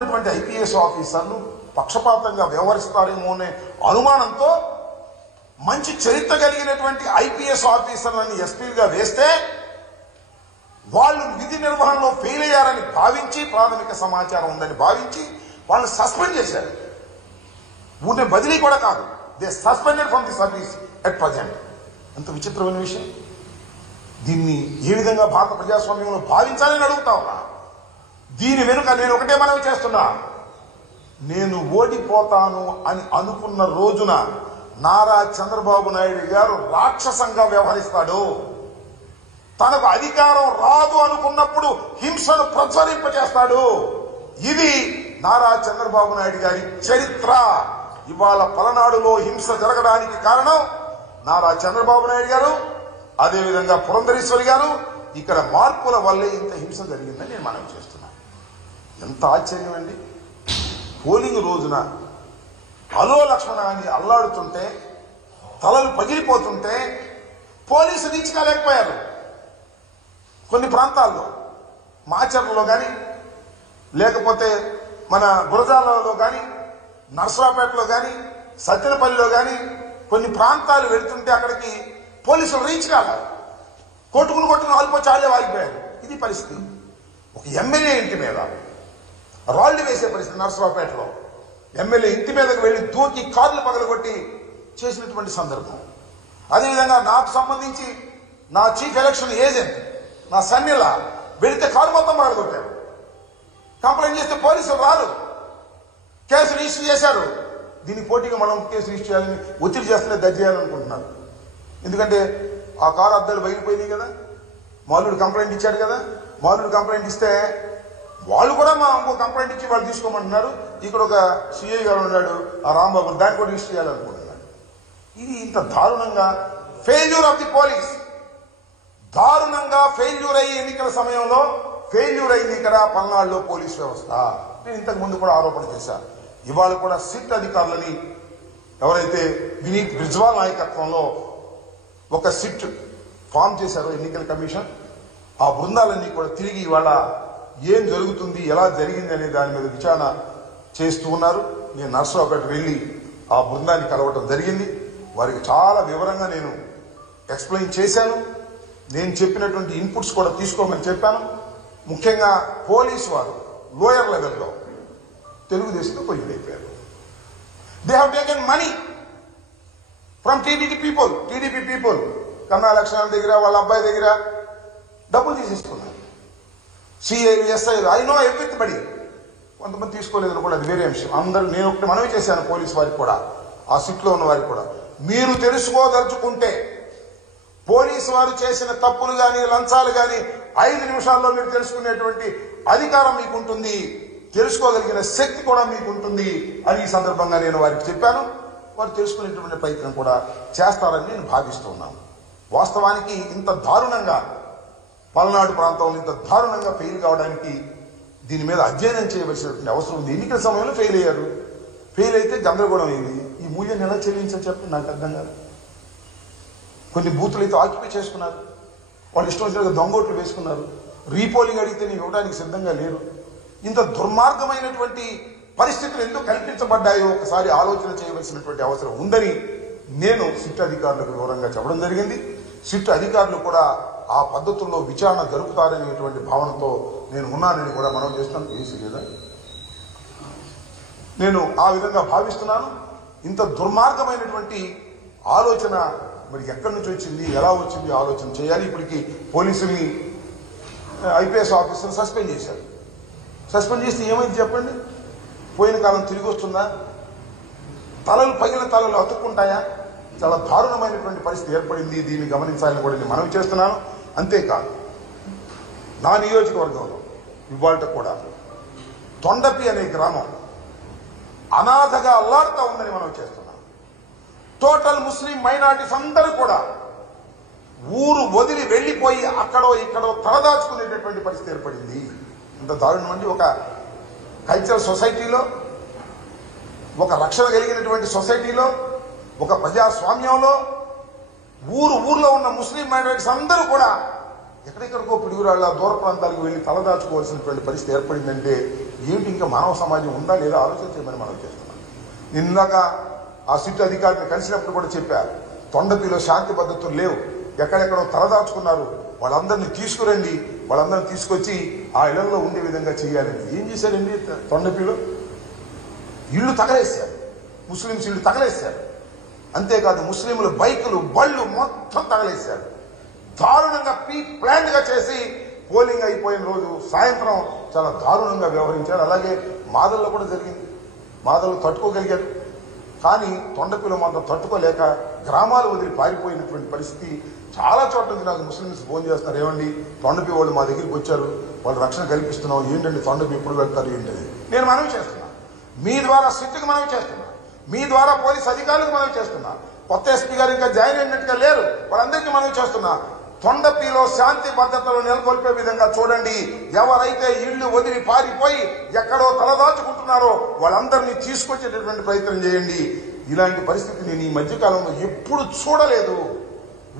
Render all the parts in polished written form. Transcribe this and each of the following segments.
IPS ఆఫీసర్లు పక్షపాతంగా వ్యవహరిస్తారేమో అనే అనుమానంతో మంచి చరిత్ర కలిగినటువంటి ఐపీఎస్ ఆఫీసర్లను ఎస్పీలుగా వేస్తే వాళ్ళు విధి నిర్వహణలో ఫెయిల్ అయ్యారని భావించి ప్రాథమిక సమాచారం ఉందని భావించి వాళ్ళని సస్పెండ్ చేశారు. ఊరినే బదిలీ కూడా కాదు, they suspended from the service at present. ఎంత విచిత్రమైన విషయం. దీన్ని ఏ విధంగా భారత ప్రజాస్వామ్యంలో భావించాలని అడుగుతా ఉన్నా. దీని వెనుక నేను ఒకటే మనవి చేస్తున్నా, నేను ఓడిపోతాను అని అనుకున్న రోజున నారా చంద్రబాబు నాయుడు గారు రాక్షసంగా వ్యవహరిస్తాడు. తనకు అధికారం రాదు అనుకున్నప్పుడు హింసను ప్రచురింపచేస్తాడు. ఇది నారా చంద్రబాబు నాయుడు గారి చరిత్ర. ఇవాళ పలనాడులో హింస జరగడానికి కారణం నారా చంద్రబాబు నాయుడు గారు, అదేవిధంగా పురంధరేశ్వరి గారు. ఇక్కడ మార్పుల వల్లే ఇంత హింస జరిగిందని నేను మనవి చేస్తున్నాను. ఎంత ఆశ్చర్యం అండి. పోలింగ్ రోజున అలో లక్ష్మణ అని అల్లాడుతుంటే, తలలు పగిలిపోతుంటే పోలీసులు దించుకోలేకపోయారు. కొన్ని ప్రాంతాల్లో మాచర్లలో కానీ, లేకపోతే మన గురజాలలో కానీ, నర్సరావుపేటలో కానీ, సత్తెనపల్లిలో కానీ కొన్ని ప్రాంతాలు వెళ్తుంటే అక్కడికి పోలీసులు రీచ్ కాలేదు. కొట్టుకుని ఆల్పో చాలే వాలిపోయారు. ఇది పరిస్థితి. ఒక ఎమ్మెల్యే ఇంటి మీద రాళ్లు వేసే పరిస్థితి. నర్సరావుపేటలో ఎమ్మెల్యే ఇంటి మీదకి వెళ్లి దూకి కార్లు పగలగొట్టి చేసినటువంటి సందర్భం. అదేవిధంగా నాకు సంబంధించి నా చీఫ్ ఎలక్షన్ ఏజెంట్ నా సన్నిలా వెళితే కారు మొత్తం పగలగొట్టారు. కంప్లైంట్ చేస్తే పోలీసులు రారు, కేసు రిజిస్టర్ చేశారు. దీనికి పోటీగా మనం కేసు రిజిస్టర్ చేయాలని ఒత్తిడి చేస్తూనే దర్జీ చేయాలనుకుంటున్నారు. ఎందుకంటే ఆ కారు అద్దాలు బయటపోయినాయి కదా, మాలుడు కంప్లైంట్ ఇచ్చాడు కదా. మాలుడు కంప్లైంట్ ఇస్తే వాళ్ళు కూడా మా ఇంకో కంప్లైంట్ ఇచ్చి వాళ్ళు తీసుకోమంటున్నారు. ఇక్కడ ఒక సిఐ గారు ఉన్నాడు, ఆ రాంబాబు, దాన్ని కూడా రిజిస్టర్ చేయాలనుకుంటున్నాడు. ఇది ఇంత దారుణంగా ఫెయిల్యూర్ ఆఫ్ ది పోలీస్. దారుణంగా ఫెయిల్యూర్ అయ్యి ఎన్నికల సమయంలో ఫెయిల్యూర్ అయింది ఇక్కడ పల్నాడులో పోలీస్ వ్యవస్థ. నేను ఇంతకు ముందు కూడా ఆరోపణ చేశాను. ఇవాళ కూడా సిట్ అధికారులని ఎవరైతే వినీత్ బ్రిజ్వాల్ నాయకత్వంలో ఒక సిట్ ఫామ్ చేశారో ఎన్నికల కమిషన్, ఆ బృందాలన్నీ కూడా తిరిగి ఇవాళ ఏం జరుగుతుంది, ఎలా జరిగింది అనే దాని మీద విచారణ చేస్తూ ఉన్నారు. నేను నర్సరావుపేట వెళ్ళి ఆ బృందాన్ని కలవటం జరిగింది. వారికి చాలా వివరంగా నేను ఎక్స్ప్లెయిన్ చేశాను. నేను చెప్పినటువంటి ఇన్పుట్స్ కూడా తీసుకోమని చెప్పాను. ముఖ్యంగా పోలీసు వారు లోయర్ లెవెల్లో తెలుగుదేశంతో కొయ్యడైపోయారు. They have taken money from TDP people. Kanna Lakshman దగ్గర, వాళ్ళ అబ్బాయి దగ్గర డబ్బులు తీసేసుకున్నారు. సిఐలు, ఎస్ఐలు, ఐ నో ఎవ్రీబడి. కొంతమంది తీసుకోలేదని కూడా అది వేరే అంశం. అందరూ నేను ఒకటి మనవి చేశాను పోలీసు వారికి కూడా, ఆ సిట్లో ఉన్న వారికి కూడా, మీరు తెలుసుకోదలుచుకుంటే పోలీసు వారు చేసిన తప్పులు కానీ లంచాలు కానీ 5 నిమిషాల్లో మీరు తెలుసుకునేటువంటి అధికారం మీకుంటుంది, తెలుసుకోగలిగిన శక్తి కూడా మీకుంటుంది అని ఈ సందర్భంగా నేను వారికి చెప్పాను. వారు తెలుసుకునేటువంటి ప్రయత్నం కూడా చేస్తారని నేను భావిస్తున్నాను. వాస్తవానికి ఇంత దారుణంగా పల్నాడు ప్రాంతంలో ఇంత దారుణంగా ఫెయిల్ కావడానికి దీని మీద అధ్యయనం చేయవలసినటువంటి అవసరం ఉంది. ఎన్నికల సమయంలో ఫెయిల్ అయ్యారు. ఫెయిల్ అయితే గందరగోళం అయింది. ఈ మూల్యాన్ని ఎలా చెల్లించని చెప్పి నాకు అర్థం కాదు. కొన్ని బూతులు అయితే ఆక్యుపై చేసుకున్నారు, వాళ్ళు ఇష్టం వచ్చినట్టుగా దొంగోట్లు వేసుకున్నారు. రీపోలింగ్ అడిగితే నీకు ఇవ్వడానికి సిద్ధంగా లేరు. ఇంత దుర్మార్గమైనటువంటి పరిస్థితులు ఎందుకు కల్పించబడ్డాయో ఒకసారి ఆలోచన చేయవలసినటువంటి అవసరం ఉందని నేను సిట్ అధికారులకు వివరంగా చెప్పడం జరిగింది. సిట్ అధికారులు కూడా ఆ పద్ధతుల్లో విచారణ జరుపుతారనేటువంటి భావనతో నేను ఉన్నానని కూడా మనం చేస్తాను. ఏసీ లేదా, నేను ఆ విధంగా భావిస్తున్నాను. ఇంత దుర్మార్గమైనటువంటి ఆలోచన మరి ఎక్కడి నుంచి వచ్చింది, ఎలా వచ్చింది ఆలోచన చేయాలి. ఇప్పటికీ పోలీసుని ఐపీఎస్ ఆఫీసర్ సస్పెండ్ చేశారు. సస్పెండ్ చేస్తే ఏమైంది చెప్పండి? పోయిన కాలం తిరిగి వస్తుందా? తలలు పగిలిన తలలు అతుక్కుంటాయా? చాలా దారుణమైనటువంటి పరిస్థితి ఏర్పడింది. దీన్ని గమనించాలని కూడా నేను మనవి చేస్తున్నాను. అంతేకాదు, నా నియోజకవర్గంలో ఇవాళ కూడా తొండపి అనే గ్రామం అనాథగా అల్లాడుతూ ఉందని మనం చేస్తున్నాం. టోటల్ ముస్లిం మైనారిటీస్ అందరూ కూడా ఊరు వదిలి వెళ్ళిపోయి అక్కడో ఇక్కడో తలదాచుకునేటటువంటి పరిస్థితి ఏర్పడింది. ఇంత దారుణం అండి. ఒక కల్చరల్ సొసైటీలో, ఒక రక్షణ కలిగినటువంటి సొసైటీలో, ఒక ప్రజాస్వామ్యంలో ఊర్లో ఉన్న ముస్లిం మైనారిటీస్ అందరూ కూడా ఎక్కడెక్కడికో పిడుగురాళ్ళ దూర ప్రాంతాలకు వెళ్ళి తలదాచుకోవాల్సినటువంటి పరిస్థితి ఏర్పడిందంటే ఏంటి ఇంకా మానవ సమాజం ఉందా లేదా ఆలోచించమని మనం చేస్తున్నాం. నిన్నక ఆ సిట్ అధికారిని కలిసినప్పుడు కూడా చెప్పారు, తొండపిలో శాంతి భద్రతలు లేవు, ఎక్కడెక్కడో తలదాచుకున్నారు, వాళ్ళందరినీ తీసుకురండి, వాళ్ళందరినీ తీసుకొచ్చి ఆ ఇళ్లలో ఉండే విధంగా చేయాలని. ఏం చేశారండి తొండపిలో? ఇళ్ళు తగలేశారు, ముస్లింస్ ఇళ్ళు తగలేశారు. అంతేకాదు ముస్లింలు బైకులు బళ్ళు మొత్తం తగలేశారు. దారుణంగా ప్లాన్ గా చేసి పోలింగ్ అయిపోయిన రోజు సాయంత్రం చాలా దారుణంగా వ్యవహరించారు. అలాగే మాదల్లో కూడా జరిగింది, మాదలు తట్టుకోగలిగారు. కానీ తొండపిలో మాత్రం తట్టుకోలేక గ్రామాలు వదిలి పారిపోయినటువంటి పరిస్థితి. చాలా చోట్ల నుంచి నాకు ముస్లిమ్స్ ఫోన్ చేస్తున్నారు, ఏమండి తొండపి వాళ్ళు మా దగ్గరికి వచ్చారు, వాళ్ళు రక్షణ కల్పిస్తున్నాం, ఏంటండి తొండపి ఎప్పుడు వెళ్తారు ఏంటని నేను మనవి చేస్తున్నా. మీ ద్వారా సిట్టుకు మనవి చేస్తున్నా, మీ ద్వారా పోలీస్ అధికారులకు మనవి చేస్తున్నా. కొత్త ఎస్పీ గారు ఇంకా జాయిన్ అయినట్టుగా లేరు, వాళ్ళందరికీ మనవి చేస్తున్నా. తొండపిలో శాంతి భద్రతలు నెలకొల్పే విధంగా చూడండి. ఎవరైతే ఇళ్లు వదిలి పారిపోయి ఎక్కడో తలదాచుకుంటున్నారో వాళ్ళందరినీ తీసుకొచ్చేటటువంటి ప్రయత్నం చేయండి. ఇలాంటి పరిస్థితి నేను ఈ మధ్యకాలంలో ఎప్పుడు చూడలేదు.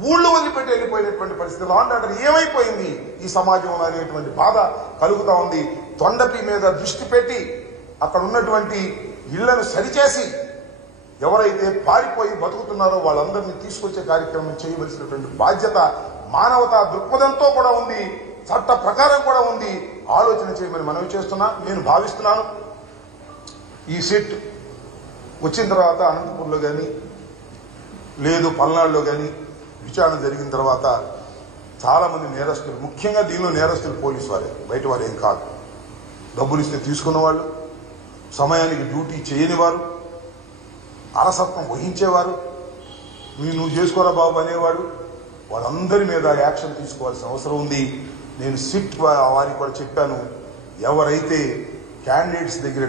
ఊళ్ళు వదిలిపెట్టి వెళ్ళిపోయినటువంటి పరిస్థితి, లా అండ్ ఆర్డర్ ఏమైపోయింది ఈ సమాజంలో అనేటువంటి బాధ కలుగుతా ఉంది. తొండపి మీద దృష్టి పెట్టి అక్కడ ఉన్నటువంటి ఇళ్లను సరిచేసి ఎవరైతే పారిపోయి బతుకుతున్నారో వాళ్ళందరినీ తీసుకొచ్చే కార్యక్రమం చేయవలసినటువంటి బాధ్యత మానవతా దృక్పథంతో కూడా ఉంది, చట్ట ప్రకారం కూడా ఉంది. ఆలోచన చేయమని మనవి చేస్తున్నా. నేను భావిస్తున్నాను ఈ సిట్ వచ్చిన తర్వాత అనంతపూర్లో కానీ లేదు పల్నాడులో కానీ విచారణ జరిగిన తర్వాత చాలామంది నేరస్తులు, ముఖ్యంగా దీనిలో నేరస్తులు పోలీసు వారే, బయట వారు ఏం కాదు, డబ్బులు ఇస్తే తీసుకున్న వాళ్ళు, సమయానికి డ్యూటీ చేయని వారు, అలసత్వం వహించేవారు, నువ్వు చేసుకోరా బాబు అనేవాడు, వాళ్ళందరి మీద యాక్షన్ తీసుకోవాల్సిన అవసరం ఉంది. నేను సిట్ వారికి కూడా చెప్పాను, ఎవరైతే క్యాండిడేట్స్ దగ్గర